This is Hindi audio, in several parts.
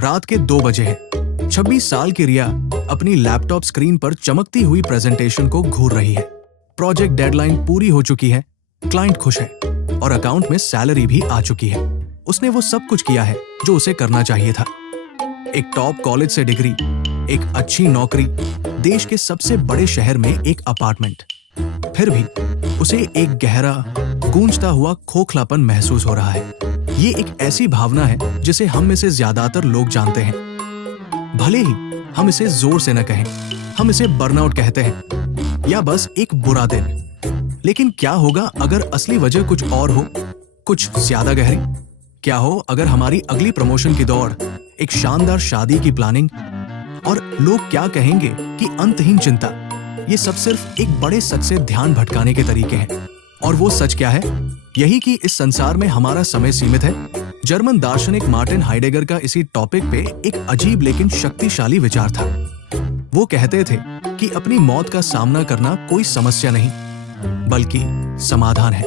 रात के 2 बजे हैं। 26 साल की रिया अपनी लैपटॉप स्क्रीन पर चमकती हुई प्रेजेंटेशन को घूर रही है। प्रोजेक्ट डेडलाइन पूरी हो चुकी है, क्लाइंट खुश है और अकाउंट में सैलरी भी आ चुकी है। उसने वो सब कुछ किया है जो उसे करना चाहिए था। एक टॉप कॉलेज से डिग्री, एक अच्छी नौकरी, देश के सबसे बड़े शहर में एक अपार्टमेंट। फिर भी उसे एक गहरा, गूंजता हुआ खोखलापन महसूस हो रहा है। ये एक ऐसी भावना है जिसे हम में से ज्यादातर लोग जानते हैं। भले ही हम इसे जोर से न कहें, हम इसे बर्नआउट कहते हैं या बस एक बुरा दिन। लेकिन क्या होगा अगर असली वजह कुछ और हो, कुछ ज्यादा गहरी? क्या हो अगर हमारी अगली प्रमोशन की दौड़, एक शानदार शादी की प्लानिंग और लोग क्या कहेंगे कि अंतहीन चिंता, ये सब सिर्फ एक बड़े सच से ध्यान भटकाने के तरीके हैं। और वो सच क्या है? यही कि इस संसार में हमारा समय सीमित है। जर्मन दार्शनिक मार्टिन हाइडेगर का इसी टॉपिक पे एक अजीब लेकिन शक्तिशाली विचार था। वो कहते थे कि अपनी मौत का सामना करना कोई समस्या नहीं, बल्कि समाधान है।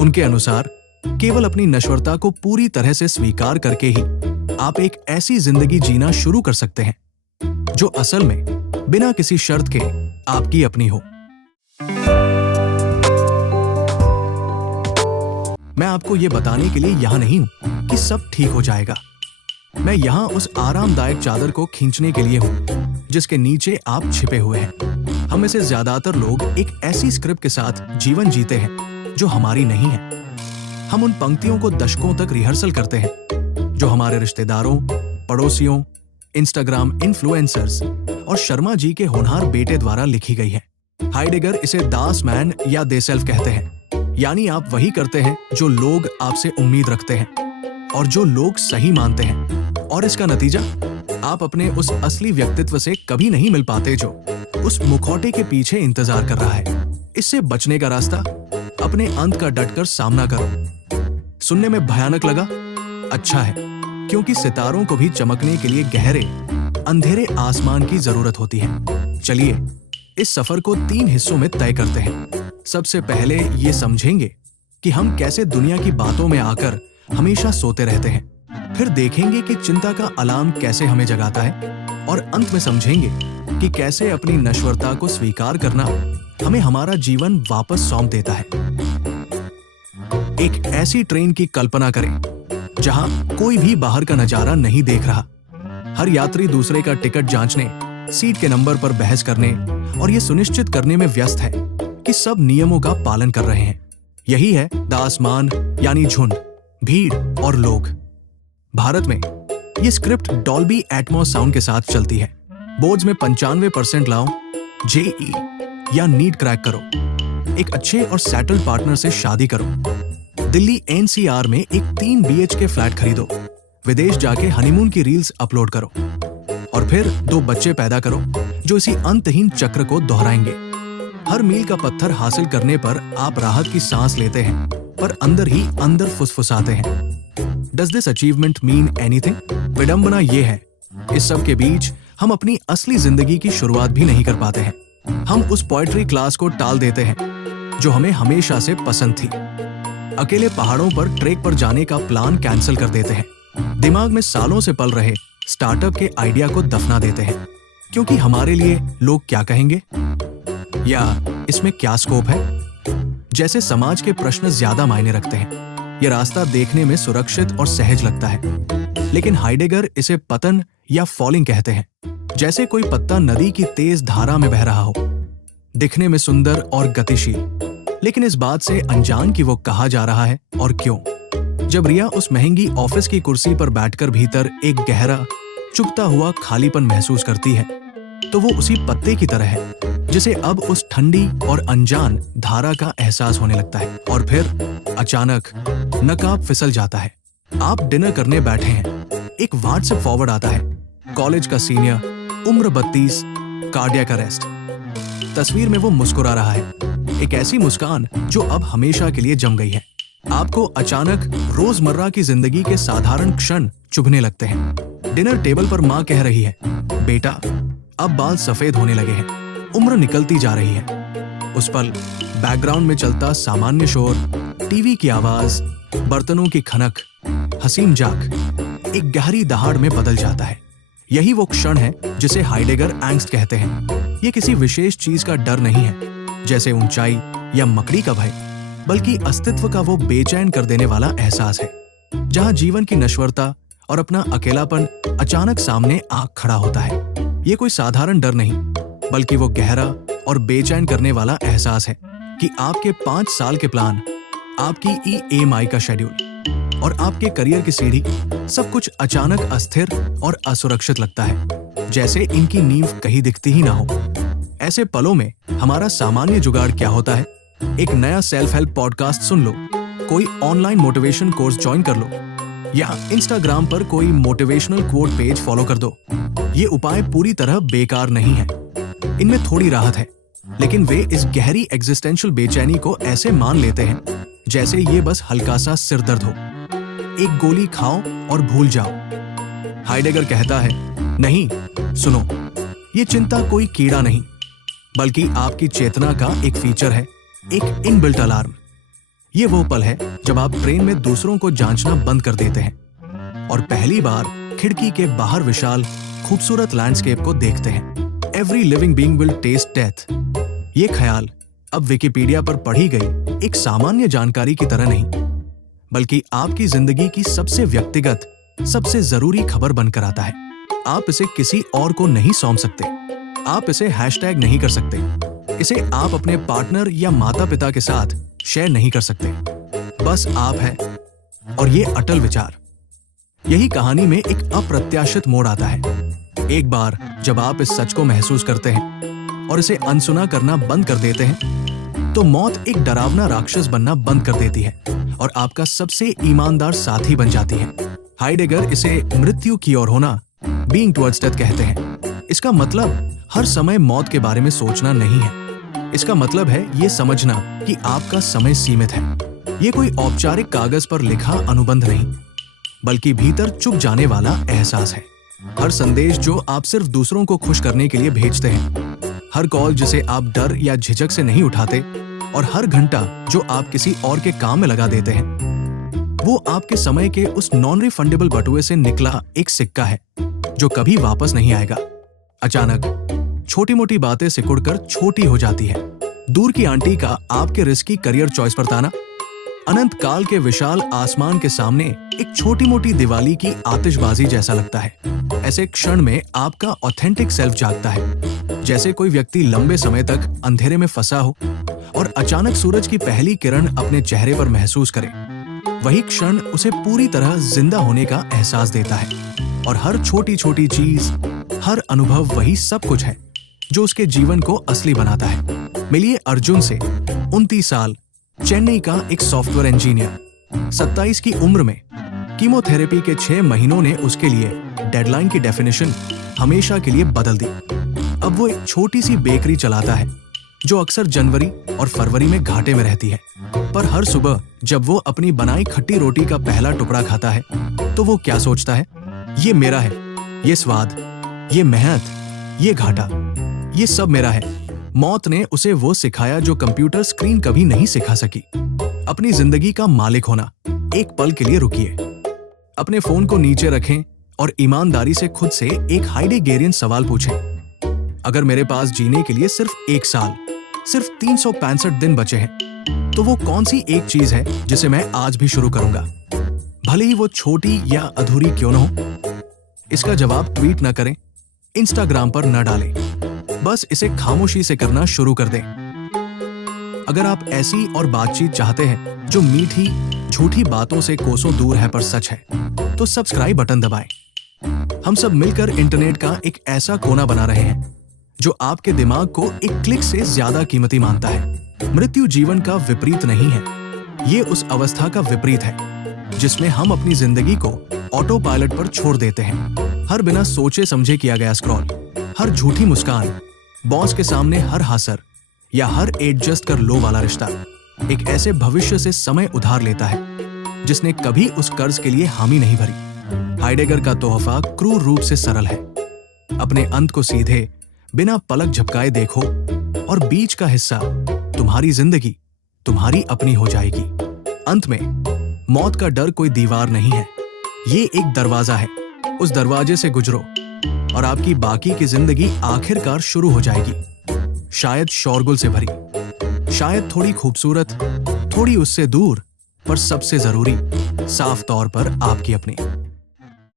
उनके अनुसार केवल अपनी नश्वरता को पूरी तरह से स्वीकार करके ही आप एक ऐसी जिंदगी जीना शुरू कर सकते हैं जो असल में बिना किसी शर्त के आपकी अपनी हो। मैं आपको ये बताने के लिए यहां नहीं हूं कि सब ठीक हो जाएगा। मैं यहां उस आरामदायक चादर को खींचने के लिए हूं जिसके नीचे आप छिपे हुए हैं। हम में से ज्यादातर लोग एक ऐसी स्क्रिप्ट के साथ जीवन जीते हैं जो हमारी नहीं है। हम उन पंक्तियों को दशकों तक रिहर्सल करते हैं जो हमारे रिश्तेदारों, पड़ोसियों, इंस्टाग्राम इन्फ्लुएंसर्स और शर्मा जी के होनहार बेटे द्वारा लिखी गई है। हाइडेगर इसे दास मैन या दे सेल्फ कहते हैं, यानी आप वही करते हैं जो लोग आपसे उम्मीद रखते हैं और जो लोग सही मानते हैं। और इसका नतीजा, आप अपने उस असली व्यक्तित्व से कभी नहीं मिल पाते जो उस मुखौटे के पीछे इंतजार कर रहा है। इससे बचने का रास्ता, अपने अंत का डटकर सामना करो। सुनने में भयानक लगा? अच्छा है, क्योंकि सितारों को भी चमकने के लिए गहरे, अंधेरे आसमान की जरूरत होती है। चलिए इस सफर को 3 हिस्सों में तय करते हैं। सबसे पहले ये समझेंगे कि हम कैसे दुनिया की बातों में आकर हमेशा सोते रहते हैं। फिर देखेंगे कि चिंता का अलार्म कैसे हमें जगाता है और अंत में समझेंगे कि कैसे अपनी नश्वरता को स्वीकार करना हमें हमारा जीवन वापस सौंप देता है। एक ऐसी ट्रेन की कल्पना करें जहां कोई भी बाहर का नजारा नहीं देख रहा। हर यात्री दूसरे का टिकट जांचने, सीट के नंबर पर बहस करने और ये सुनिश्चित करने में व्यस्त है कि सब नियमों का पालन कर रहे हैं। यही है दासमान, यानी झुंड, भीड़ और लोग। भारत में ये स्क्रिप्ट डॉल्बी एटमॉस साउंड के साथ चलती है। बोर्ड्स में 95% लाओ, जेई या नीट क्रैक करो, एक अच्छे और सेटल्ड पार्टनर से शादी करो, दिल्ली एनसीआर में एक 3 BHK फ्लैट खरीदो, विदेश जाके हनीमून की रील्स अपलोड करो और फिर 2 बच्चे पैदा करो जो इसी अंतहीन चक्र को दोहराएंगे। हर मील का पत्थर हासिल करने पर आप राहत की सांस लेते हैं, पर अंदर ही अंदर फुसफुसाते हैं। Does this achievement mean anything? विडंबना ये है, इस सब के बीच हम अपनी असली जिंदगी की शुरुआत भी नहीं कर पाते हैं। हम उस पोएट्री क्लास को टाल देते हैं जो हमें हमेशा से पसंद थी। अकेले पहाड़ों पर ट्रेक पर जाने का प्लान कैंसिल कर देते हैं। दिमाग में सालों से पल रहे स्टार्टअप के आइडिया को दफना देते हैं क्योंकि हमारे लिए लोग क्या कहेंगे या इसमें क्या स्कोप है। जैसे समाज के प्रश्न ज्यादा मायने रखते हैं। ये रास्ता देखने में सुरक्षित और सहज लगता है, लेकिन हाइडेगर इसे पतन या फॉलिंग कहते हैं। जैसे कोई पत्ता नदी की तेज धारा में बह रहा हो, दिखने में सुंदर और गतिशील, लेकिन इस बात से अनजान कि वो कहाँ जा रहा है और क्यों। जब रिया उस महंगी ऑफिस की कुर्सी पर बैठकर भीतर एक गहरा, चुभता हुआ खालीपन महसूस करती है, तो वो उसी पत्ते की तरह है जिसे अब उस ठंडी और अनजान धारा का एहसास होने लगता है। और फिर अचानक नकाब फिसल जाता है। आप डिनर करने बैठे हैं, एक व्हाट्सएप फॉरवर्ड आता है, कॉलेज का सीनियर, उम्र 32, कार्डियक अरेस्ट। तस्वीर में वो मुस्कुरा रहा है, एक ऐसी मुस्कान जो अब हमेशा के लिए जम गई है। आपको अचानक रोजमर्रा की जिंदगी के साधारण क्षण चुभने लगते हैं। डिनर टेबल पर माँ कह रही है, बेटा अब बाल सफेद होने लगे हैं, उम्र निकलती जा रही है। उस पल बैकग्राउंड में चलता सामान्य शोर, टीवी की आवाज, बर्तनों की खनक, हसीन जाक, एक गहरी दहाड़ में बदल जाता है। यही वो क्षण है जिसे हाइडेगर एंग्स्ट कहते हैं। ये किसी विशेष चीज का डर नहीं है, जैसे ऊंचाई या मकड़ी का भय, बल्कि अस्तित्व का वो बेचैन कर देने वाला एहसास है, जहां जीवन की नश्वरता और अपना अकेलापन अचानक सामने आ खड़ा होता है। ये कोई साधारण डर नहीं, बल्कि वो गहरा और बेचैन करने वाला एहसास है कि आपके 5 साल के प्लान, आपकी EMI का शेड्यूल और आपके करियर की सीढ़ी, सब कुछ अचानक अस्थिर और असुरक्षित लगता है, जैसे इनकी नींव कहीं दिखती ही ना हो। ऐसे पलों में हमारा सामान्य जुगाड़ क्या होता है? एक नया सेल्फ हेल्प पॉडकास्ट सुन लो, कोई ऑनलाइन मोटिवेशन कोर्स ज्वाइन कर लो, या इंस्टाग्राम पर कोई मोटिवेशनल कोट पेज फॉलो कर दो। ये उपाय पूरी तरह बेकार नहीं है, इनमें थोड़ी राहत है, लेकिन वे इस गहरी एग्जिस्टेंशियल बेचैनी को ऐसे मान लेते हैं जैसे ये बस हल्का सा सिरदर्द हो। एक गोली खाओ और भूल जाओ। हाइडेगर कहता है, नहीं, सुनो, ये चिंता कोई कीड़ा नहीं, बल्कि आपकी चेतना का एक फीचर है, एक इनबिल्ट अलार्म। ये वो पल है जब आप ट्रेन में दूसरों को जांचना बंद कर देते हैं और पहली बार खिड़की के बाहर विशाल खूबसूरत लैंडस्केप को देखते हैं। Every living being will taste death. ये ख्याल अब विकिपीडिया पर पढ़ी गई एक सामान्य जानकारी की तरह नहीं, बल्कि आपकी जिंदगी की सबसे व्यक्तिगत, सबसे जरूरी खबर बनकर आता है। आप इसे किसी और को नहीं सौंप सकते, आप इसे हैशटैग नहीं कर सकते, इसे आप अपने पार्टनर या माता पिता के साथ शेयर नहीं कर सकते। बस आप हैं और ये अटल विचार। यही कहानी में एक अप्रत्याशित मोड़ आता है। एक बार जब आप इस सच को महसूस करते हैं और इसे अनसुना करना बंद कर देते हैं, तो मौत एक डरावना राक्षस बनना बंद कर देती है और आपका सबसे ईमानदार साथी बन जाती है। हाइडेगर इसे मृत्यु की ओर होना, बीइंग टुवर्ड्स डेथ कहते हैं। इसका मतलब हर समय मौत के बारे में सोचना नहीं है। इसका मतलब है ये समझना कि आपका समय सीमित है। ये कोई औपचारिक कागज पर लिखा अनुबंध नहीं, बल्कि भीतर चुप जाने वाला एहसास है। हर संदेश जो आप सिर्फ दूसरों को खुश करने के लिए भेजते हैं, हर कॉल जिसे आप डर या झिझक से नहीं उठाते, और हर घंटा जो आप किसी और के काम में लगा देते हैं, वो आपके समय के उस नॉन रिफंडेबल बटुए से निकला एक सिक्का है जो कभी वापस नहीं आएगा। अचानक छोटी मोटी बातें सिकुड़कर छोटी हो जाती है। दूर की आंटी का आपके रिस्की करियर चॉइस पर ताना, अनंत काल के विशाल आसमान के सामने एक छोटी मोटी दिवाली की आतिशबाजी जैसा लगता है। ऐसे क्षण में आपका ऑथेंटिक सेल्फ जागता है, जैसे कोई व्यक्ति लंबे समय तक अंधेरे में फंसा हो और अचानक सूरज की पहली किरण अपने चेहरे पर महसूस करे। वही क्षण उसे पूरी तरह जिंदा होने का एहसास देता है, और हर छोटी छोटी चीज, हर अनुभव वही सब कुछ है जो उसके जीवन को असली बनाता है। मिलिए अर्जुन से, 29 साल, चेन्नई का एक सॉफ्टवेयर इंजीनियर। 27 की उम्र में कीमोथेरेपी के 6 महीनों ने उसके लिए डेडलाइन की डेफिनेशन हमेशा के लिए बदल दी। अब वो एक छोटी सी बेकरी चलाता है जो अक्सर जनवरी और फरवरी में घाटे में रहती है, पर हर सुबह जब वो अपनी बनाई खट्टी रोटी का पहला टुकड़ा खाता है, तो वो क्या सोचता है? ये मेरा है, ये स्वाद, ये मेहनत, ये घाटा, ये सब मेरा है। मौत ने उसे वो सिखाया जो कंप्यूटर स्क्रीन कभी नहीं सिखा सकी। अपनी जिंदगी का मालिक होना। एक पल के लिए रुकिए, अपने फोन को नीचे रखें और ईमानदारी से खुद से एक हाइडेगेरियन सवाल पूछें। अगर मेरे पास जीने के लिए सिर्फ 1 साल, सिर्फ 365 दिन बचे हैं, तो वो कौन सी एक चीज है जिसे मैं आज भी शुरू करूंगा, भले ही वो छोटी या अधूरी क्यों न हो? इसका जवाब ट्वीट न करें, इंस्टाग्राम पर न डालें, बस इसे खामोशी से करना शुरू कर दें। अगर आप ऐसी और बातचीत चाहते हैं जो मीठी झूठी बातों से कोसों दूर है पर सच है, तो सब्सक्राइब बटन दबाएं। हम सब मिलकर इंटरनेट का एक ऐसा कोना बना रहे हैं जो आपके दिमाग को एक क्लिक से ज्यादा कीमती मानता है। मृत्यु जीवन का विपरीत नहीं है, ये उस अवस्था का विपरीत है जिसमें हम अपनी जिंदगी को ऑटो पायलट पर छोड़ देते हैं। हर बिना सोचे समझे किया गया स्क्रॉल, हर झूठी मुस्कान, बॉस के सामने हर हासर या हर एडजस्ट कर लो वाला रिश्ता एक ऐसे भविष्य से समय उधार लेता है जिसने कभी उस कर्ज के लिए हामी नहीं भरी। हाइडेगर का तोहफा क्रूर रूप से सरल है। अपने अंत को सीधे बिना पलक झपकाए देखो और बीच का हिस्सा तुम्हारी जिंदगी तुम्हारी अपनी हो जाएगी। अंत में मौत का डर कोई दीवार नहीं है, ये एक दरवाजा है, उस दरवाजे से गुजरो और आपकी बाकी की जिंदगी आखिरकार शुरू हो जाएगी। शायद शोरगुल से भरी, शायद थोड़ी खूबसूरत, थोड़ी उससे दूर, पर सबसे जरूरी, साफ तौर पर आपकी अपनी।